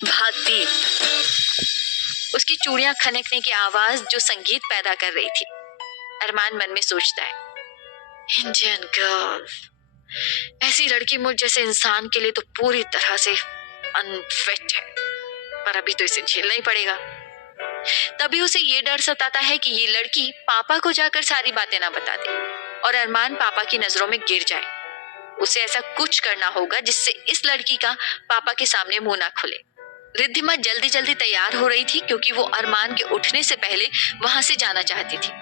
भागती, उसकी चूड़ियां खनकने की आवाज जो संगीत पैदा कर रही थी। अरमान मन में सोचता है, इंडियन गर्ल, ऐसी लड़की मुझ जैसे इंसान के लिए तो पूरी तरह से अनफिट है, पर अभी तो इसे झेलना ही पड़ेगा। तभी उसे ये डर सताता है कि ये लड़की पापा को जाकर सारी बातें ना बता दे और अरमान पापा की नजरों में गिर जाए। उसे ऐसा कुछ करना होगा जिससे इस लड़की का पापा के सामने मुंह ना खुले। रिद्धिमा जल्दी जल्दी तैयार हो रही थी क्योंकि वो अरमान के उठने से पहले वहां से जाना चाहती थी।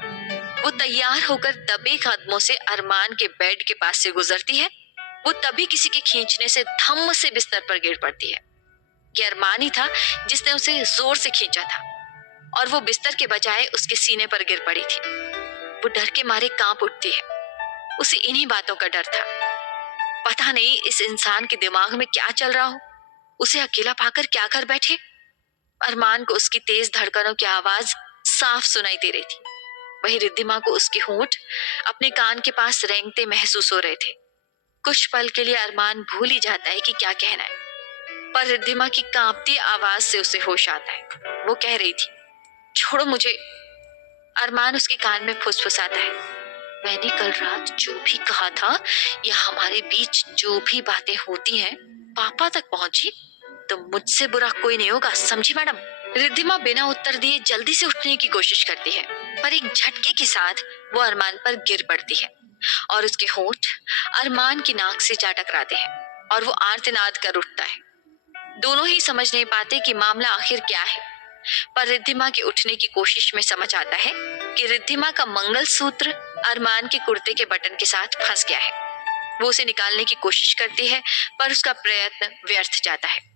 वो तैयार होकर दबे कदमों से अरमान के बेड के पास से गुजरती है। वो तभी किसी के खींचने से धम्म से बिस्तर पर गिर पड़ती है। ये अरमान ही था जिसने उसे जोर से खींचा था और वो बिस्तर के बजाय उसके सीने पर गिर पड़ी थी। वो डर के मारे कांप उठती है। उसे इन्हीं बातों का डर था। पता नहीं इस इंसान के दिमाग में क्या चल रहा हो, उसे अकेला पाकर क्या कर बैठे। अरमान को उसकी तेज धड़कनों की आवाज साफ सुनाई दे रही थी। वही रिद्धिमा को उसके होंठ अपने कान के पास रेंगते महसूस हो रहे थे। कुछ पल के लिए अरमान भूल ही जाता है कि क्या कहना है, पर रिद्धिमा की कांपती आवाज से उसे होश आता है। वो कह रही थी, छोड़ो मुझे। अरमान उसके कान में फुसफुसाता है, मैंने कल रात जो भी कहा था या हमारे बीच जो भी बातें होती हैं, पापा तक पहुंची तो मुझसे बुरा कोई नहीं होगा, समझी मैडम। रिद्धिमा बिना उत्तर दिए जल्दी से उठने की कोशिश करती है, पर एक झटके के साथ वो अरमान पर गिर पड़ती है और उसके होंठ अरमान की नाक से जा टकराते हैं और वो आर्तनाद कर उठता है। दोनों ही समझ नहीं पाते कि मामला आखिर क्या है, पर रिद्धिमा के उठने की कोशिश में समझ आता है कि रिद्धिमा का मंगलसूत्र अरमान के कुर्ते के बटन के साथ फंस गया है। वो उसे निकालने की कोशिश करती है, पर उसका प्रयत्न व्यर्थ जाता है।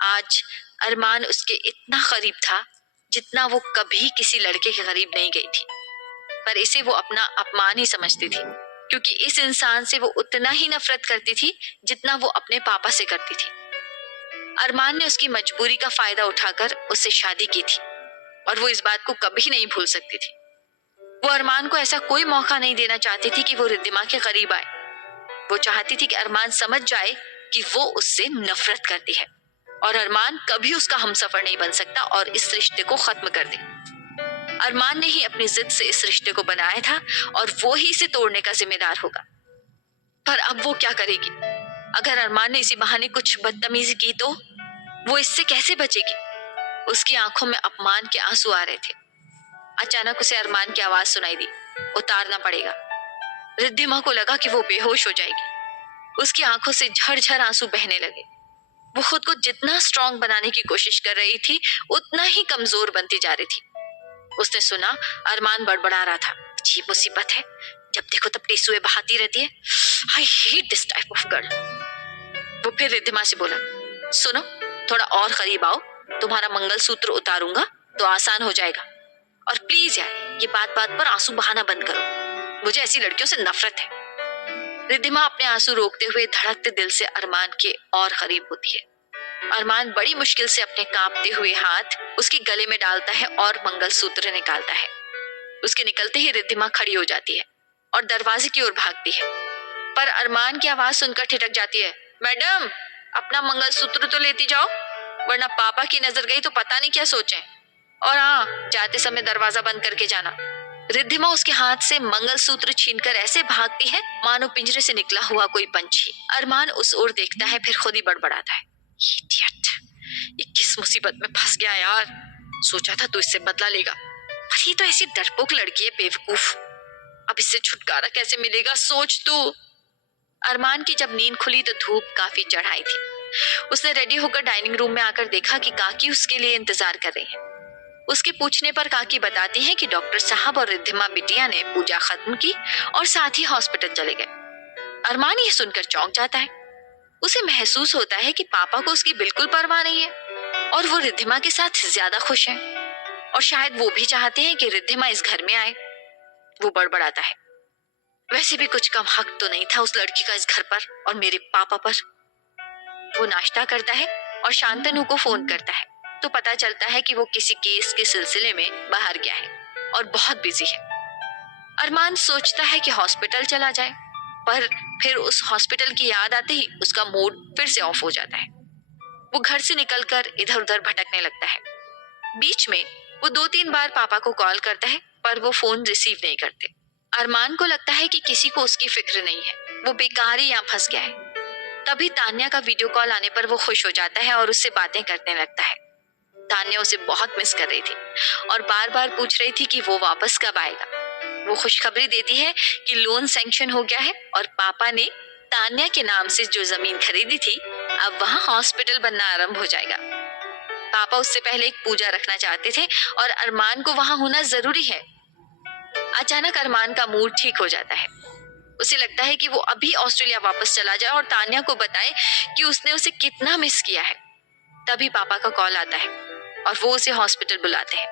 आज अरमान उसके इतना करीब था जितना वो कभी किसी लड़के के करीब नहीं गई थी, पर इसे वो अपना अपमान ही समझती थी, क्योंकि इस इंसान से वो उतना ही नफरत करती थी जितना वो अपने पापा से करती थी। अरमान ने उसकी मजबूरी का फायदा उठाकर उससे शादी की थी और वो इस बात को कभी नहीं भूल सकती थी। वो अरमान को ऐसा कोई मौका नहीं देना चाहती थी कि वो रिद्धिमा के करीब आए। वो चाहती थी कि अरमान समझ जाए कि वो उससे नफरत करती है और अरमान कभी उसका हमसफर नहीं बन सकता और इस रिश्ते को खत्म कर दे। अरमान ने ही अपनी जिद से इस रिश्ते को बनाया था और वो ही इसे तोड़ने का जिम्मेदार होगा। पर अब वो क्या करेगी? अगर अरमान ने इसी बहाने कुछ बदतमीजी की तो वो इससे कैसे बचेगी? उसकी आंखों में अपमान के आंसू आ रहे थे। अचानक उसे अरमान की आवाज सुनाई दी, उतारना पड़ेगा। रिद्धिमा को लगा कि वो बेहोश हो जाएगी। उसकी आंखों से झरझर आंसू बहने लगे। वो खुद को जितना स्ट्रांग बनाने की कोशिश कर रही थी उतना ही कमजोर बनती जा रही थी। उसने सुना अरमान बड़बड़ा रहा था, जी मुसीबत है, जब देखो तब टेसुए बहाती रहती है, I hate this type of girl. वो फिर रिद्धिमा से बोला, सुनो, थोड़ा और करीब आओ, तुम्हारा मंगलसूत्र उतारूंगा तो आसान हो जाएगा। और प्लीज यार, ये बात बात पर आंसू बहाना बंद करो, मुझे ऐसी लड़कियों से नफरत है। रिद्धिमा अपने आंसू रोकते हुए धड़कते दिल से अरमान के और करीब होती है। अरमान बड़ी मुश्किल से अपने कांपते हुए हाथ उसके गले में डालता है और मंगलसूत्र निकालता है। उसके निकलते ही रिद्धिमा खड़ी हो जाती है और दरवाजे की ओर भागती है, पर अरमान की आवाज सुनकर ठिठक जाती है, मैडम, अपना मंगलसूत्र तो लेती जाओ, वरना पापा की नजर गई तो पता नहीं क्या सोचें। और हाँ, जाते समय दरवाजा बंद करके जाना। रिद्धिमा उसके हाथ से मंगलसूत्र छीनकर ऐसे भागती है मानो पिंजरे से निकला हुआ कोई पंछी। अरमान उस ओर देखता है, फिर खुद ही बड़बड़ाता है, इडियट, ये किस मुसीबत में फंस गया यार। सोचा था तू इससे बदला लेगा, पर ये तो ऐसी डरपोक लड़की है, बेवकूफ। अब इससे छुटकारा कैसे मिलेगा, सोच तू। अरमान की जब नींद खुली तो धूप काफी चढ़ाई थी। उसने रेडी होकर डाइनिंग रूम में आकर देखा कि काकी उसके लिए इंतजार कर रही है। उसके पूछने पर काकी बताती है कि डॉक्टर साहब और रिद्धिमा बिटिया ने पूजा खत्म की और साथ ही हॉस्पिटल चले गए। अरमान ये सुनकर चौंक जाता है। उसे महसूस होता है कि पापा को उसकी बिल्कुल परवाह नहीं है और वो रिद्धिमा के साथ ज्यादा खुश हैं और शायद वो भी चाहते हैं कि रिद्धिमा इस घर में आए। वो बड़बड़ाता है, वैसे भी कुछ कम हक तो नहीं था उस लड़की का इस घर पर और मेरे पापा पर। वो नाश्ता करता है और शांतनु को फोन करता है तो पता चलता है कि वो किसी केस के सिलसिले में बाहर गया है और बहुत बिजी है। अरमान सोचता है कि हॉस्पिटल चला जाए, पर फिर उस हॉस्पिटल की याद आते ही उसका मूड फिर से ऑफ हो जाता है। वो घर से निकलकर इधर उधर भटकने लगता है। बीच में वो 2-3 बार पापा को कॉल करता है, पर वो फोन रिसीव नहीं करते। अरमान को लगता है कि किसी को उसकी फिक्र नहीं है, वो बेकार ही यहाँ फंस गया है। तभी तान्या का वीडियो कॉल आने पर वो खुश हो जाता है और उससे बातें करने लगता है। तान्या उसे बहुत मिस कर रही थी और बार बार पूछ रही थी कि वो वापस कब आएगा। वो खुशखबरी देती है कि लोन सैंक्शन हो गया है और पापा ने तान्या के नाम से जो जमीन खरीदी थी, अब वहां हॉस्पिटल बनना आरंभ हो जाएगा। पापा उससे पहले एक पूजा रखना चाहते थे और अरमान को वहां होना जरूरी है। अचानक अरमान का मूड ठीक हो जाता है। उसे लगता है कि वो अभी ऑस्ट्रेलिया वापस चला जाए और तान्या को बताए कि उसने उसे कितना मिस किया है। तभी पापा का कॉल आता है और वो उसे हॉस्पिटल बुलाते हैं,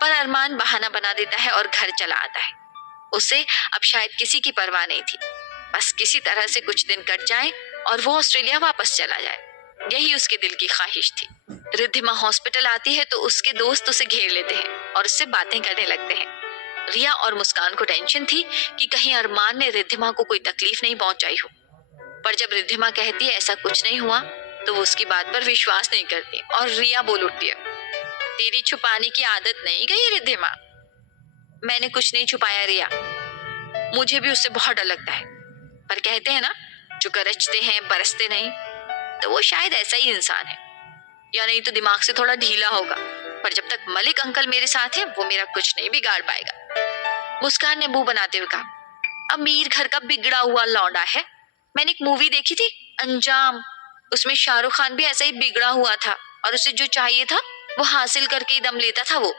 पर अरमान बहाना बना देता है और घर चला आता है। उसे अब शायद किसी की परवाह नहीं थी, बस किसी तरह से कुछ दिन कट जाए और वो ऑस्ट्रेलिया वापस चला जाए। यही उसके दिल की ख्वाहिश थी। रिद्धिमा हॉस्पिटल आती है तो उसके दोस्त उसे घेर लेते हैं और उससे बातें करने लगते हैं। रिया और मुस्कान को टेंशन थी कि कहीं अरमान ने रिद्धिमा को कोई तकलीफ नहीं पहुंचाई हो, पर जब रिद्धिमा कहती है ऐसा कुछ नहीं हुआ तो वो उसकी बात पर विश्वास नहीं करती और रिया बोल उठती है, तेरी छुपाने की आदत नहीं गई रिद्धिमा। मैंने कुछ नहीं छुपाया रिया, मुझे भी उससे बहुत डर लगता है, पर कहते हैं ना, जो गरजते हैं बरसते नहीं, तो वो शायद ऐसा ही इंसान है, या नहीं तो दिमाग से थोड़ा ढीला होगा। पर जब तक मलिक अंकल मेरे साथ है वो मेरा कुछ नहीं बिगाड़ पाएगा। मुस्कान ने मुंह बनाते हुए कहा, अमीर घर का बिगड़ा हुआ लौंडा है। मैंने एक मूवी देखी थी अंजाम, उसमें शाहरुख खान भी ऐसा ही बिगड़ा हुआ था और उसे जो चाहिए था वो हासिल करके ही दम लेता था वो।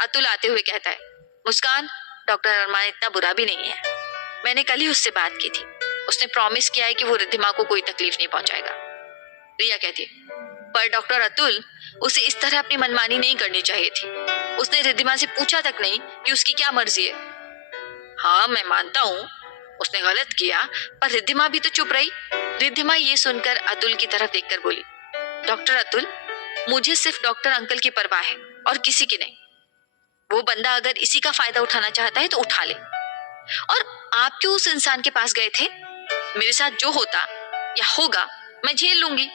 अतुल आते हुए कहता है, मुस्कान, डॉक्टर अरमान इतना बुरा भी नहीं है। मैंने कल ही उससे बात की थी, उसने प्रॉमिस किया है कि वो रिद्धिमा को कोई तकलीफ नहीं पहुंचाएगा। रिया कहती है, पर डॉक्टर अतुल, उसे इस तरह अपनी मनमानी नहीं करनी चाहिए थी। उसने रिद्धिमा से पूछा तक नहीं कि उसकी क्या मर्जी है। हाँ मैं मानता हूँ उसने गलत किया, पर रिद्धिमा भी तो चुप रही। रिद्धिमा ये सुनकर अतुल की तरफ देखकर बोली, डॉक्टर अतुल, मुझे सिर्फ डॉक्टर अंकल की परवाह है और किसी की नहीं। वो बंदा अगर इसी का फायदा उठाना चाहता है तो उठा ले। और आप क्यों उस इंसान के पास गए थे? मेरे साथ जो होता या होगा मैं झेल लूंगी।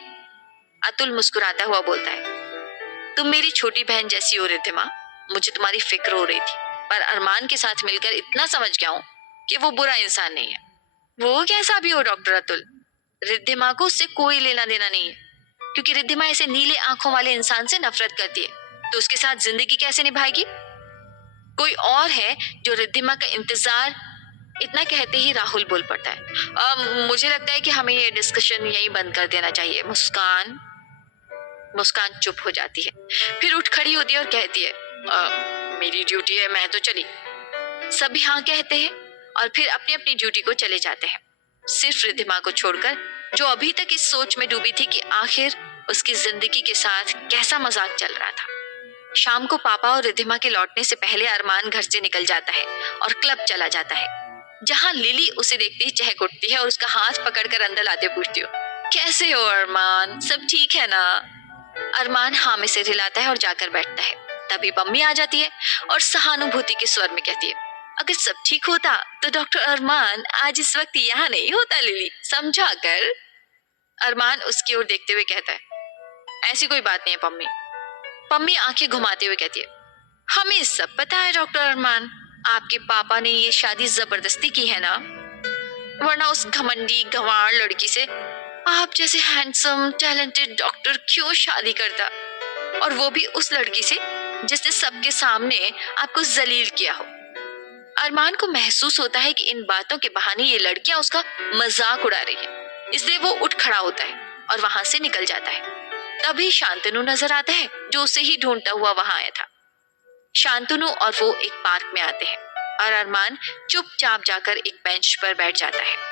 अतुल मुस्कुराता हुआ बोलता है, तुम मेरी छोटी बहन जैसी हो रिद्धिमा, मुझे तुम्हारी फिक्र हो रही थी, पर अरमान के साथ मिलकर इतना समझ गया हूं कि वो बुरा इंसान नहीं है। वो कैसा भी हो डॉक्टर अतुल, रिद्धिमा को उससे कोई लेना देना नहीं है, क्योंकि रिद्धिमा ऐसे नीले आंखों वाले इंसान से नफरत करती है, तो उसके साथ जिंदगी कैसे निभाएगी? कोई और है जो रिद्धिमा का इंतजार। इतना कहते ही राहुल बोल पड़ता है, मुझे लगता है कि हमें ये डिस्कशन यहीं बंद कर देना चाहिए। मुस्कान मुस्कान चुप हो जाती है, फिर उठ खड़ी होती है और कहती है, मेरी ड्यूटी है, मैं तो चली। सभी हाँ कहते हैं और फिर अपनी अपनी ड्यूटी को चले जाते हैं, सिर्फ रिद्धिमा को छोड़कर, जो अभी तक इस सोच में डूबी थी कि आखिर उसकी जिंदगी के साथ कैसा मजाक चल रहा था। शाम को पापा और रिद्धिमा के लौटने से पहले अरमान घर से निकल जाता है और क्लब चला जाता है, जहां लिली उसे देखते ही चहक उठती है और उसका हाथ पकड़कर अंदर लाते पूछती हो, कैसे हो अरमान, सब ठीक है ना? अरमान हाँ में सिर हिलाता है और जाकर बैठता है। तभी मम्मी आ जाती है और सहानुभूति के स्वर में कहती है, अगर सब ठीक होता तो डॉक्टर अरमान आज इस वक्त यहाँ नहीं होता लिली, समझा कर। अरमान उसकी ओर देखते हुए कहता है, ऐसी कोई बात नहीं है पम्मी। पम्मी आंखें घुमाते हुए कहती है, हमें सब पता है डॉक्टर अरमान, आपके पापा ने ये शादी जबरदस्ती की है ना, वरना उस घमंडी गंवार लड़की से आप जैसे हैंडसम टैलेंटेड डॉक्टर क्यों शादी करता, और वो भी उस लड़की से जिसने सबके सामने आपको जलील किया हो। अरमान को महसूस होता है कि इन बातों के बहाने ये लड़कियां उसका मजाक उड़ा रही है, इसलिए वो उठ खड़ा होता है और वहां से निकल जाता है। तभी शांतनु नजर आता है, जो उसे ही ढूंढता हुआ वहां आया था। शांतनु और वो एक पार्क में आते हैं और अरमान चुपचाप जाकर एक बेंच पर बैठ जाता है।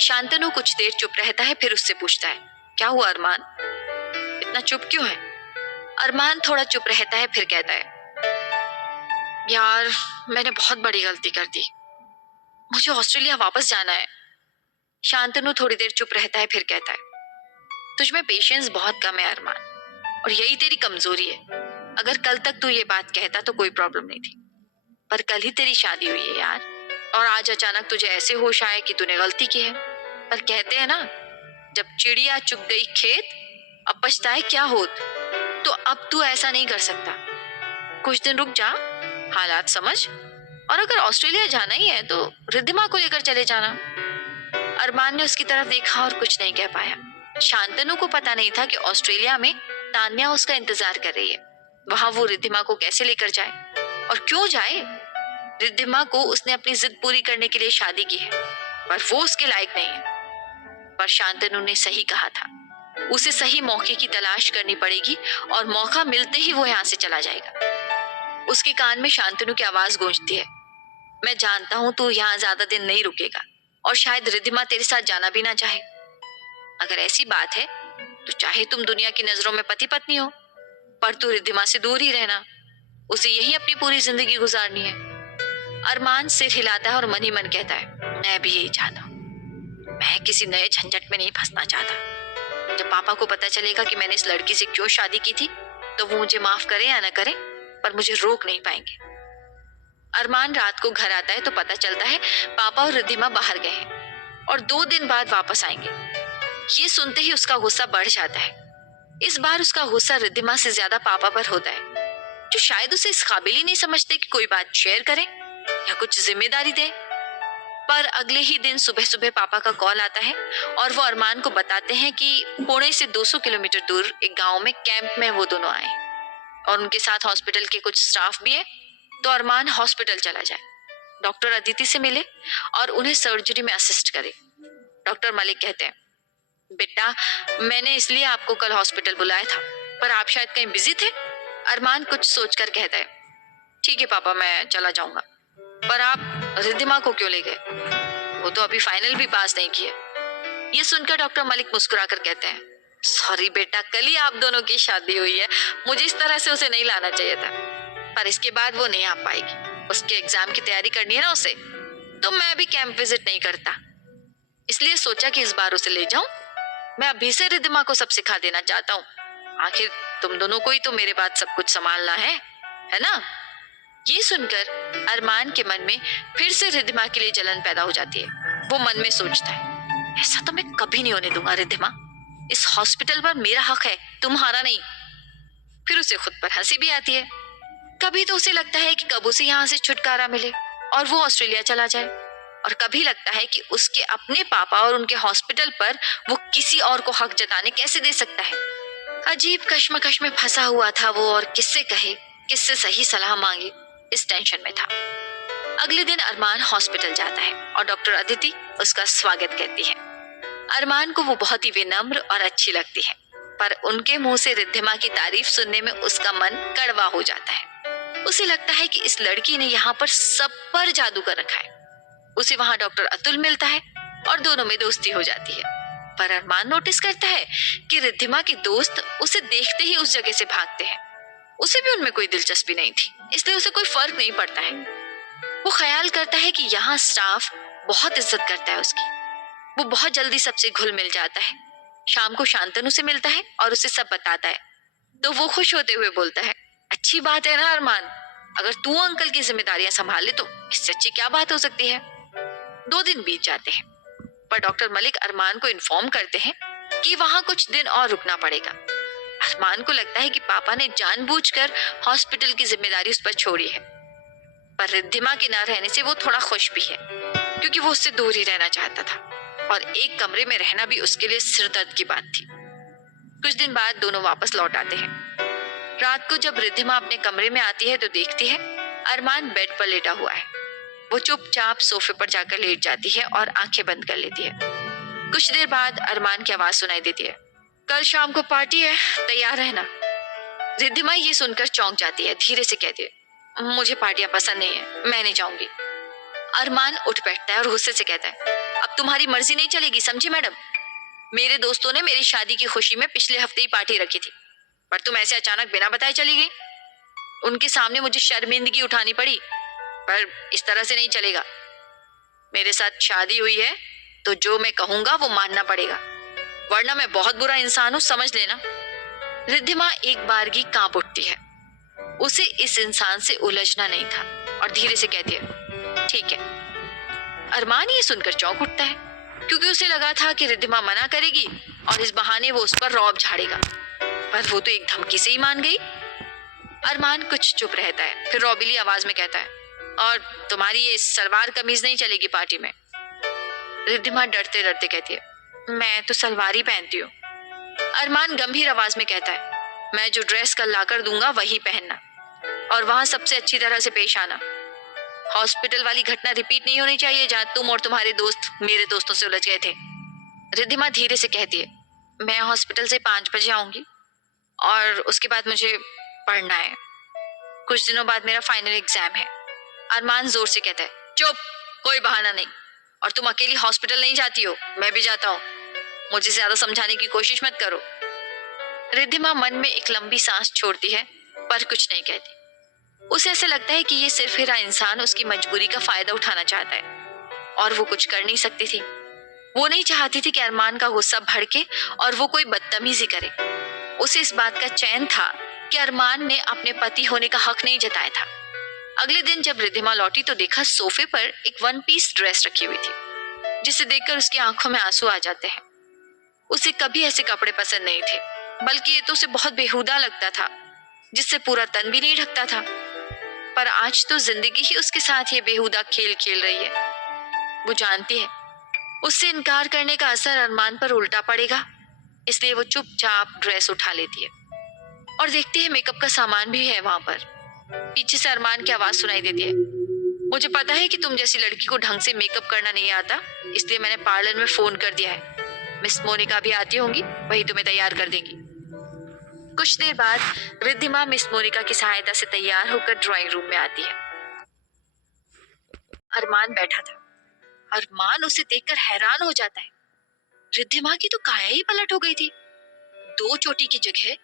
शांतनु कुछ देर चुप रहता है, फिर उससे पूछता है, क्या हुआ अरमान, इतना चुप क्यों है? अरमान थोड़ा चुप रहता है, फिर कहता है, यार मैंने बहुत बड़ी गलती कर दी, मुझे ऑस्ट्रेलिया वापस जाना है। शांतनु थोड़ी देर चुप रहता है, फिर कहता है, तुझमें पेशेंस बहुत कम है अरमान, और यही तेरी कमजोरी है। अगर कल तक तू ये बात कहता तो कोई प्रॉब्लम नहीं थी, पर कल ही तेरी शादी हुई है यार, और आज अचानक तुझे ऐसे होश आए कि तूने गलती की है। पर कहते हैं ना, जब चिड़िया चुग गई खेत अब पछताए क्या होत, तो अब तू ऐसा नहीं कर सकता। कुछ दिन रुक जा, हालात समझ, और अगर ऑस्ट्रेलिया जाना ही है तो रिद्धिमा को लेकर चले जाना। अरमान ने उसकी तरफ देखा और कुछ नहीं कह पाया। शांतनु को पता नहीं था कि ऑस्ट्रेलिया में तान्या उसका इंतजार कर रही है। वहां वो रिद्धिमा को कैसे लेकर जाए और क्यों जाए? रिद्धिमा को उसने अपनी जिद पूरी करने के लिए शादी की है, पर वो उसके लायक नहीं है। पर शांतनु ने सही कहा था, उसे सही मौके की तलाश करनी पड़ेगी और मौका मिलते ही वो यहाँ से चला जाएगा। उसके कान में शांतनु की आवाज गूंजती है, मैं जानता हूं तू यहाँ ज्यादा दिन नहीं रुकेगा और शायद रिद्धिमा तेरे साथ जाना भी ना चाहे। अगर ऐसी बात है तो चाहे तुम दुनिया की नजरों में पति पत्नी हो, पर तू रिद्धिमा से दूर ही रहना। उसे यही अपनी पूरी जिंदगी गुजारनी है। अरमान सिर हिलाता है और मन ही मन कहता है, मैं भी यही चाहता हूँ। मैं किसी नए झंझट में नहीं फंसना चाहता। जब पापा को पता चलेगा कि मैंने इस लड़की से क्यों शादी की थी, तो वो मुझे माफ करे या न करे, पर मुझे रोक नहीं पाएंगे। अरमान रात को घर आता है तो पता चलता है पापा और रिद्धिमा बाहर गए हैं और 2 दिन बाद वापस आएंगे। ये सुनते ही उसका गुस्सा बढ़ जाता है। इस बार उसका गुस्सा रिद्धिमा से ज्यादा पापा पर होता है, जो शायद उसे इस काबिल ही नहीं समझते कि कोई बात शेयर करें या कुछ जिम्मेदारी दें। पर अगले ही दिन सुबह सुबह पापा का कॉल आता है और वो अरमान को बताते हैं कि पुणे से 200 किलोमीटर दूर एक गांव में कैंप में वो दोनों आए और उनके साथ हॉस्पिटल के कुछ स्टाफ भी है। तो अरमान हॉस्पिटल चला जाए, डॉक्टर अदिति से मिले और उन्हें सर्जरी में असिस्ट करे। डॉक्टर मलिक कहते हैं, बेटा मैंने इसलिए आपको कल हॉस्पिटल बुलाया था, पर आप शायद कहीं बिजी थे। अरमान कुछ सोचकर कहता है, ठीक है पापा मैं चला जाऊंगा, पर आप रिद्धिमा को क्यों ले गए? वो तो अभी फाइनल भी पास नहीं किया। ये सुनकर डॉक्टर मलिक मुस्कुराकर कहते हैं, सॉरी बेटा, कल ही आप दोनों की शादी हुई है, मुझे इस तरह से उसे नहीं लाना चाहिए था, पर इसके बाद वो नहीं आ पाएगी। उसके एग्जाम की तैयारी करनी है ना उसे, तो मैं भी कैंप विजिट नहीं करता, इसलिए सोचा कि इस बार उसे ले जाऊं। मैं अभी से रिद्धिमा को सब सिखा देना चाहता हूँ। आखिर तुम दोनों को ही तो मेरे बाद सब कुछ संभालना है ना? ये सुनकर अरमान के मन में फिर से रिद्धिमा के लिए जलन पैदा हो जाती है। वो मन में सोचता है, ऐसा तो मैं कभी नहीं होने दूंगा रिद्धिमा, इस हॉस्पिटल पर मेरा हक है, तुम्हारा नहीं। फिर उसे खुद पर हंसी भी आती है। कभी तो उसे लगता है कि कब उसे यहाँ से छुटकारा मिले और वो ऑस्ट्रेलिया चला जाए, और कभी लगता है कि उसके अपने पापा और उनके हॉस्पिटल पर वो किसी और को हक जताने कैसे दे सकता है। अजीब कश्मकश में फंसा हुआ था वो, और किससे कहे, किससे सही सलाह मांगे, इस टेंशन में था। अगले दिन अरमान हॉस्पिटल जाता है और डॉक्टर अदिति उसका स्वागत करती है। अरमान को वो बहुत ही विनम्र और अच्छी लगती है, पर उनके मुंह से रिद्धिमा की तारीफ सुनने में उसका मन कड़वा हो जाता है। उसे लगता है कि इस लड़की ने यहाँ पर सब पर जादू कर रखा है। उसे वहां डॉक्टर अतुल मिलता है और दोनों में दोस्ती हो जाती है। पर अरमान नोटिस करता है कि रिद्धिमा के दोस्त उसे देखते ही उस जगह से भागते हैं। उसे भी उनमें कोई दिलचस्पी नहीं थी, इसलिए उसे कोई फर्क नहीं पड़ता है। वो ख्याल करता है कि यहाँ स्टाफ बहुत इज्जत करता है उसकी। वो बहुत जल्दी सबसे घुल मिल जाता है। शाम को शांतनु से मिलता है और उसे सब बताता है, तो वो खुश होते हुए बोलता है, अच्छी बात है ना अरमान, अगर तू अंकल की जिम्मेदारियां संभाल ले तो इससे अच्छी क्या बात हो सकती है। 2 दिन बीत जाते हैं, पर डॉक्टर मलिक अरमान को इन्फॉर्म करते हैं कि वहां कुछ दिन और रुकना पड़ेगा। अरमान को लगता है कि पापा ने जानबूझकर हॉस्पिटल की जिम्मेदारी उस पर छोड़ी है, पर रिद्धिमा के न रहने से वो थोड़ा खुश भी है, क्योंकि वो उससे दूर ही रहना चाहता था और एक कमरे में रहना भी उसके लिए सिरदर्द की बात थी। कुछ दिन बाद दोनों वापस लौट आते हैं। रात को जब रिद्धिमा अपने कमरे में आती है तो देखती है अरमान बेड पर लेटा हुआ है। वो चुपचाप सोफे पर जाकर लेट जाती है और आंखें बंद कर लेती है। कुछ देर बाद अरमान की आवाज सुनाई देती है, कल शाम को पार्टी है, तैयार रहना। रिद्धिमा ये सुनकर चौंक जाती है, धीरे से कहती है, मुझे पार्टियां पसंद नहीं है, मैं नहीं जाऊंगी। अरमान उठ बैठता है और गुस्से से कहता है, अब तुम्हारी मर्जी नहीं चलेगी, समझी मैडम? मेरे दोस्तों ने मेरी शादी की खुशी में पिछले हफ्ते ही पार्टी रखी थी, पर तुम ऐसे अचानक बिना बताए चली गई। उनके सामने मुझे शर्मिंदगी उठानी पड़ी, पर इस तरह से नहीं चलेगा। मेरे साथ शादी हुई है तो जो मैं कहूंगा वो मानना पड़ेगा, वरना मैं बहुत बुरा इंसान हूं, समझ लेना। रिद्धिमा एक बारगी कांप उठती है। उसे इस इंसान से उलझना नहीं था और धीरे से कहती है, ठीक है। अरमान ये सुनकर चौंक उठता है, क्योंकि उसे लगा था कि रिद्धिमा मना करेगी और इस बहाने वो उस पर रौब झाड़ेगा। पर वो तो एक धमकी से ही मान गई। अरमान कुछ चुप रहता है, फिर रौबीली आवाज में कहता है, और तुम्हारी ये सलवार कमीज नहीं चलेगी पार्टी में। रिद्धिमा डरते डरते कहती है, मैं तो सलवार ही पहनती हूँ। अरमान गंभीर आवाज में कहता है, मैं जो ड्रेस कल लाकर दूंगा वही पहनना, और वहां सबसे अच्छी तरह से पेश आना। हॉस्पिटल वाली घटना रिपीट नहीं होनी चाहिए जहां तुम और तुम्हारे दोस्त मेरे दोस्तों से उलझ गए थे। रिद्धिमा धीरे से कहती है, मैं हॉस्पिटल से 5 बजे आऊंगी और उसके बाद मुझे पढ़ना है। कुछ दिनों बाद मेरा फाइनल एग्जाम है। अरमान जोर से कहता है, चुप, कोई बहाना नहीं। और तुम अकेली हॉस्पिटल नहीं जाती हो, मैं भी जाता हूँ। मुझे ज्यादा समझाने की कोशिश मत करो। रिद्धिमा मन में एक लंबी सांस छोड़ती है, पर कुछ नहीं कहती। उसे ऐसा लगता है कि ये सिर्फ हिरा इंसान उसकी मजबूरी का फायदा उठाना चाहता है, और वो कुछ कर नहीं सकती थी। वो नहीं चाहती थी कि अरमान का गुस्सा भड़के और वो कोई बदतमीजी करे। उसे इस बात का चैन था कि अरमान ने अपने पति होने का हक नहीं जताया था। अगले दिन जब रिद्धिमा लौटी तो देखा सोफे पर एक 1 पीस ड्रेस रखी हुई थी, जिसे देखकर उसकी आंखों में आंसू आ जाते हैं। उसे कभी ऐसे कपड़े पसंद नहीं थे, बल्कि ये तो उसे बहुत बेहुदा लगता था, जिससे पूरा तन भी नहीं ढकता था। पर आज तो जिंदगी ही उसके साथ ये बेहुदा खेल खेल रही है। वो जानती है उससे इनकार करने का असर अरमान पर उल्टा पड़ेगा, इसलिए वो चुपचाप ड्रेस उठा लेती है और देखती है मेकअप का सामान भी है वहां पर। पीछे से अरमान की आवाज सुनाई देती है, मुझे पता है कि तुम जैसी लड़की को ढंग से मेकअप करना नहीं आता, इसलिए मैंने पार्लर में फोन कर दिया है। मिस मोनिका भी आती होंगी, वही तुम्हें तैयार कर देंगी। कुछ देर बाद रिद्धिमा मिस मोनिका की सहायता से तैयार होकर ड्राइंग रूम में आती है। अरमान बैठा था। अरमान उसे देखकर हैरान हो जाता है। रिद्धिमा की तो काया ही पलट हो गई थी। 2 चोटी की जगह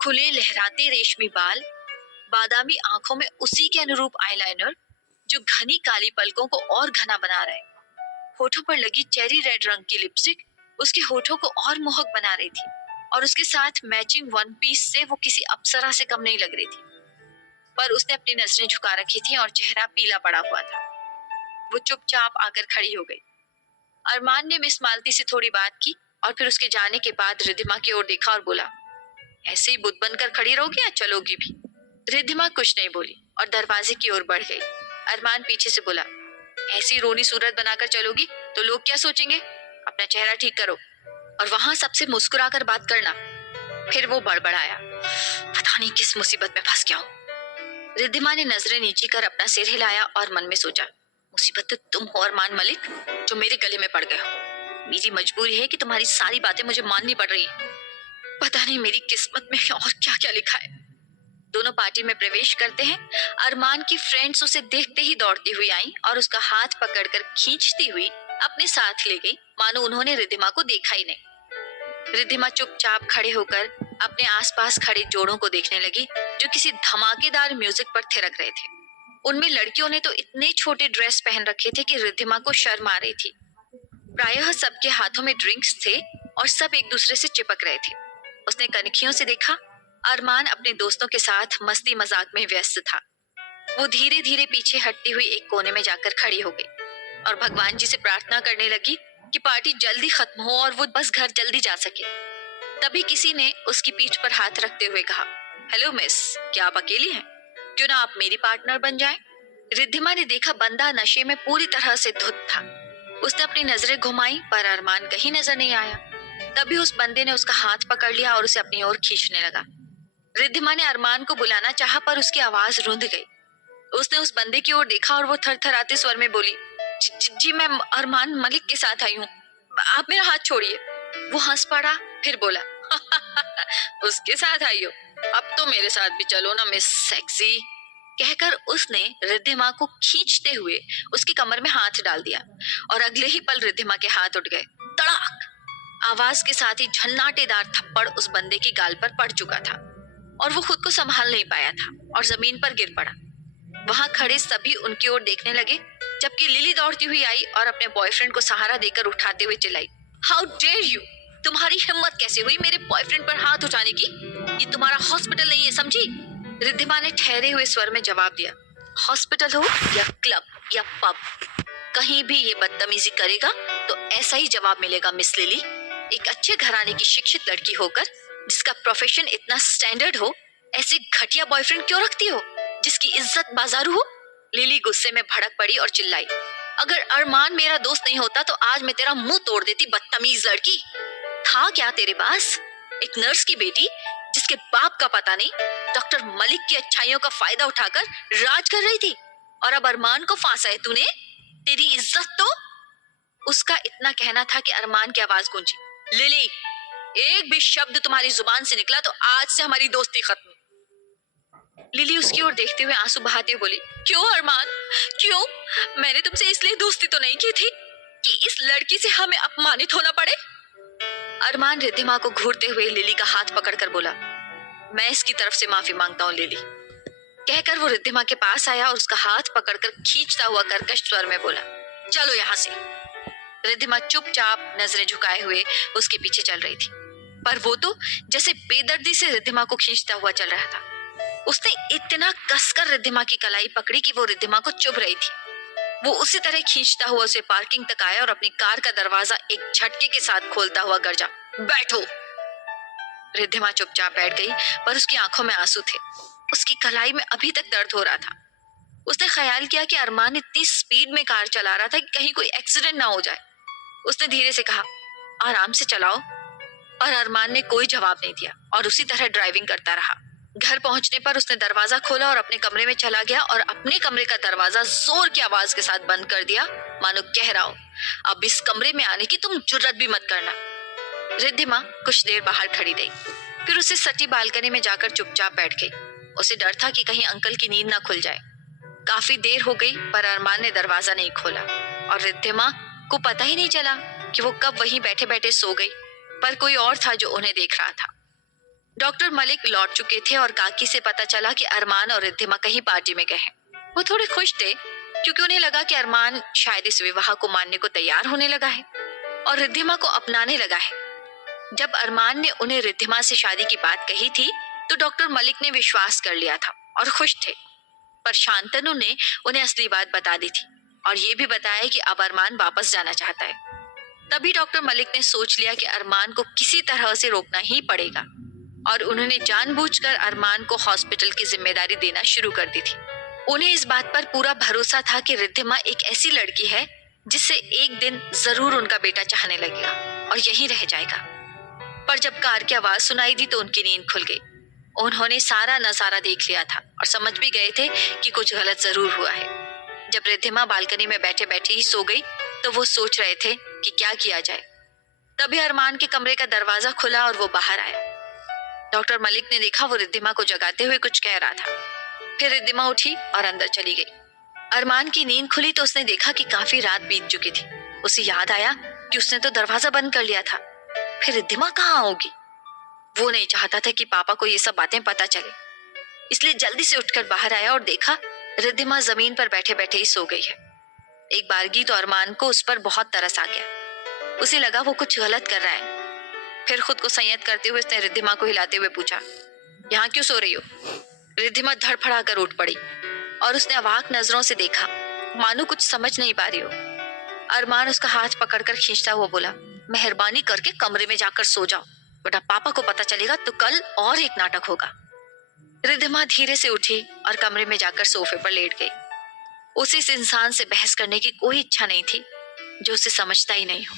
खुले लहराते रेशमी बाल, बादामी आंखों में उसी के अनुरूप आईलाइनर जो घनी काली पलकों को और घना बना रहा है। होठों पर लगी चेरी रेड रंग की लिपस्टिक उसके होठों को और मोहक बना रही थी, और उसके साथ मैचिंग 1 पीस से वो किसी अप्सरा से कम नहीं लग रही थी। पर उसने अपनी नजरें झुका रखी थी और चेहरा पीला पड़ा हुआ था। वो चुपचाप आकर खड़ी हो गई। अरमान ने मिस मालती से थोड़ी बात की और फिर उसके जाने के बाद रिद्धिमा की ओर देखा और बोला, ऐसे ही बुत बनकर खड़ी रहोगी या चलोगी भी? रिद्धिमा कुछ नहीं बोली और दरवाजे की ओर बढ़ गई। अरमान पीछे से बोला, ऐसी रोनी सूरत बनाकर चलोगी तो लोग क्या सोचेंगे? अपना चेहरा ठीक करो और वहां सबसे मुस्कुराकर बात करना। फिर वो बड़बड़ाया, पता नहीं किस मुसीबत में फंस गया हूँ। रिद्धिमा ने नजरें नीचे कर अपना सिर हिलाया और मन में सोचा, मुसीबत तो तुम हो अरमान मलिक, जो मेरे गले में पड़ गए हो। मेरी मजबूरी है कि तुम्हारी सारी बातें मुझे माननी पड़ रही है। पता नहीं मेरी किस्मत में और क्या क्या लिखा है। दोनों पार्टी में प्रवेश करते हैं। अरमान की फ्रेंड्स उसे देखते ही दौड़ती हुई आई और उसका हाथ पकड़कर खींचती हुई अपने साथ ले गई, मानो उन्होंने रिद्धिमा को देखा ही नहीं। रिद्धिमा चुपचाप खड़े होकर अपने आसपास खड़े जोड़ों को देखने लगी, जो किसी धमाकेदार म्यूजिक पर थिरक रहे थे। उनमें लड़कियों ने तो इतने छोटे ड्रेस पहन रखे थे कि रिद्धिमा को शर्म आ रही थी। प्रायः सबके हाथों में ड्रिंक्स थे और सब एक दूसरे से चिपक रहे थे। उसने कनखियों से देखा, अरमान अपने दोस्तों के साथ मस्ती मजाक में व्यस्त था। वो धीरे धीरे पीछे हटती हुई एक कोने में जाकर खड़ी हो गई और भगवान जी से प्रार्थना करने लगी कि पार्टी जल्दी खत्म हो और वो बस घर जल्दी जा सके। तभी किसी ने उसकी पीठ पर हाथ रखते हुए कहा, हेलो मिस, क्या आप अकेली हैं? क्यों ना आप मेरी पार्टनर बन जाएं? रिद्धिमा ने देखा बंदा नशे में पूरी तरह से धुत था। उसने अपनी नजरें घुमाई पर अरमान कहीं नजर नहीं आया। तभी उस बंदे ने उसका हाथ पकड़ लिया और उसे अपनी ओर खींचने लगा। रिद्धिमा ने अरमान को बुलाना चाहा पर उसकी आवाज रुंध गई। उसने उस बंदे की ओर देखा और वो थरथराते स्वर में बोली, जी मैं अरमान मलिक के साथ आई हूँ, आप मेरा हाथ छोड़िए। वो हंस पड़ा, फिर बोला, उसके साथ आई हो? अब तो मेरे साथ भी चलो ना मिस सेक्सी। कहकर उसने रिद्धिमा को खींचते हुए उसकी कमर में हाथ डाल दिया और अगले ही पल रिद्धिमा के हाथ उठ गए। तड़ाक! आवाज के साथ ही झन्नाटेदार थप्पड़ उस बंदे की गाल पर पड़ चुका था और वो खुद को संभाल नहीं पाया था और जमीन पर गिर पड़ा। वहां खड़े सभी उनकी ओर देखने लगे, जबकि लिली दौड़ती हुई आई और अपने बॉयफ्रेंड को सहारा देकर उठाते हुए चिल्लाई, हाउ डेयर यू! तुम्हारी हिम्मत कैसे हुई मेरे बॉयफ्रेंड पर हाथ उठाने की? ये तुम्हारा हॉस्पिटल नहीं है, समझी? रिद्धिमा ने ठहरे हुए स्वर में जवाब दिया, हॉस्पिटल हो या क्लब या पब, कहीं भी ये बदतमीजी करेगा तो ऐसा ही जवाब मिलेगा मिस लिली। एक अच्छे घराने की शिक्षित लड़की होकर, जिसका प्रोफेशन इतना स्टैंडर्ड हो, ऐसे घटिया बॉयफ्रेंड क्यों रखती हो जिसकी इज्जत बाजारू हो? लिली गुस्से में भड़क पड़ी और चिल्लाई, अगर अरमान मेरा दोस्त नहीं होता तो आज मैं तेरा मुंह तोड़ देती, बदतमीज लड़की। था क्या तेरे पास? एक नर्स की बेटी जिसके बाप का पता नहीं, डॉक्टर मलिक की अच्छाइयों का फायदा उठाकर राज कर रही थी, और अब अरमान को फांसा है तूने? तेरी इज्जत तो। उसका इतना कहना था कि अरमान की आवाज गूंजी, लिली, एक भी शब्द तुम्हारी जुबान से निकला तो आज से हमारी दोस्ती खत्म। लिली उसकी ओर देखते हुए आंसू बहाते हुए बोली, क्यों अरमान, क्यों? मैंने तुमसे इसलिए दोस्ती तो नहीं की थी कि इस लड़की से हमें अपमानित होना पड़े? अरमान रिद्धिमा को घूरते हुए लिली का हाथ पकड़कर बोला, मैं इसकी तरफ से माफी मांगता हूँ लिली। कहकर वो रिद्धिमा के पास आया और उसका हाथ पकड़कर खींचता हुआ कर्कश स्वर में बोला, चलो यहाँ से। रिद्धिमा चुपचाप नजरें झुकाए हुए उसके पीछे चल रही थी, पर वो तो जैसे बेदर्दी से रिद्धिमा को खींचता हुआ चल रहा था। उसने इतना कसकर रिद्धिमा की कलाई पकड़ी कि वो रिद्धिमा को चुभ रही थी। वो उसी तरह खींचता हुआ उसे पार्किंग तक आया और अपनी कार का दरवाजा एक झटके के साथ खोलता हुआ गरजा, बैठो। रिद्धिमा चुपचाप बैठ गई, पर उसकी आंखों में आंसू थे। उसकी कलाई में अभी तक दर्द हो रहा था। उसने ख्याल किया कि अरमान इतनी स्पीड में कार चला रहा था कि कहीं कोई एक्सीडेंट ना हो जाए। उसने धीरे से कहा, आराम से चलाओ, पर अरमान ने कोई जवाब नहीं दिया और उसी तरह ड्राइविंग करता रहा। घर पहुंचने पर उसने दरवाजा खोला और अपने कमरे में चला गया और अपने कमरे का दरवाजा जोर की आवाज के साथ बंद कर दिया, मानो कह रहा हो, अब इस कमरे में आने की तुम जुर्रत भी मत करना। रिद्धिमा कुछ देर बाहर खड़ी रही, फिर उसे सटी बालकनी में जाकर चुपचाप बैठ गई। उसे डर था कि कहीं अंकल की नींद ना खुल जाए। काफी देर हो गई पर अरमान ने दरवाजा नहीं खोला और रिद्धिमा को पता ही नहीं चला कि वो कब वहीं बैठे बैठे सो गई, पर कोई और था जो उन्हें देख रहा था। डॉक्टर मलिक लौट चुके थे और काकी से पता चला कि अरमान और रिद्धिमा कहीं पार्टी में गए हैं। वो थोड़े खुश थे क्योंकि उन्हें लगा कि अरमान शायद इस विवाह को मानने को तैयार होने लगा है और रिद्धिमा को अपनाने लगा है। जब अरमान ने उन्हें रिद्धिमा से शादी की बात कही थी तो डॉक्टर मलिक ने विश्वास कर लिया था और खुश थे, पर शांतनु ने उन्हें असली बात बता दी थी और ये भी बताया कि अब अरमान वापस जाना चाहता है। तभी डॉक्टर मलिक ने सोच लिया कि अरमान को किसी तरह से रोकना ही पड़ेगा और उन्होंने जानबूझकर अरमान को हॉस्पिटल की जिम्मेदारी देना शुरू कर दी थी। उन्हें इस बात पर पूरा भरोसा था कि रिद्धिमा एक ऐसी लड़की है जिससे एक दिन जरूर उनका बेटा चाहने लगेगा और यहीं रह जाएगा। पर जब कार की आवाज सुनाई दी तो उनकी नींद खुल गई। उन्होंने सारा नजारा देख लिया था और समझ भी गए थे कि कुछ गलत जरूर हुआ है। जब रिद्धिमा बालकनी में बैठे बैठे ही सो गई तो वो सोच रहे थे कि क्या किया जाए। तभी अरमान के कमरे का दरवाजा खुला और वो बाहर आया। डॉक्टर मलिक ने देखा वो रिद्धिमा को जगाते हुए कुछ कह रहा था। फिर रिद्धिमा उठी और अंदर चली गई। अरमान की नींद खुली तो उसने देखा कि काफी रात बीत चुकी थी। उसे याद आया कि उसने तो दरवाजा बंद कर लिया था। फिर रिद्धिमा कहाँ होगी? वो नहीं चाहता था कि पापा को ये सब बातें पता चले, इसलिए जल्दी से उठकर बाहर आया और देखा रिद्धिमा जमीन पर बैठे बैठे ही सो गई है। एक बारगी तो अरमान को उस पर बहुत तरस आ गया। उसे लगा वो कुछ गलत कर रहा है। फिर खुद को संयत करते हुए उसने रिद्धिमा को हिलाते हुए पूछा, यहाँ क्यों सो रही हो? रिद्धिमा धड़फड़ा कर उठ पड़ी और उसने अवाक नजरों से देखा, मानो कुछ समझ नहीं पा रही हो। अरमान उसका हाथ पकड़कर खींचता हुआ बोला, मेहरबानी करके कमरे में जाकर सो जाओ, वरना पापा को पता चलेगा तो कल और एक नाटक होगा। रिद्धिमा धीरे से उठी और कमरे में जाकर सोफे पर लेट गई। उसे इस इंसान से बहस करने की कोई इच्छा नहीं थी जो उसे समझता ही नहीं हो।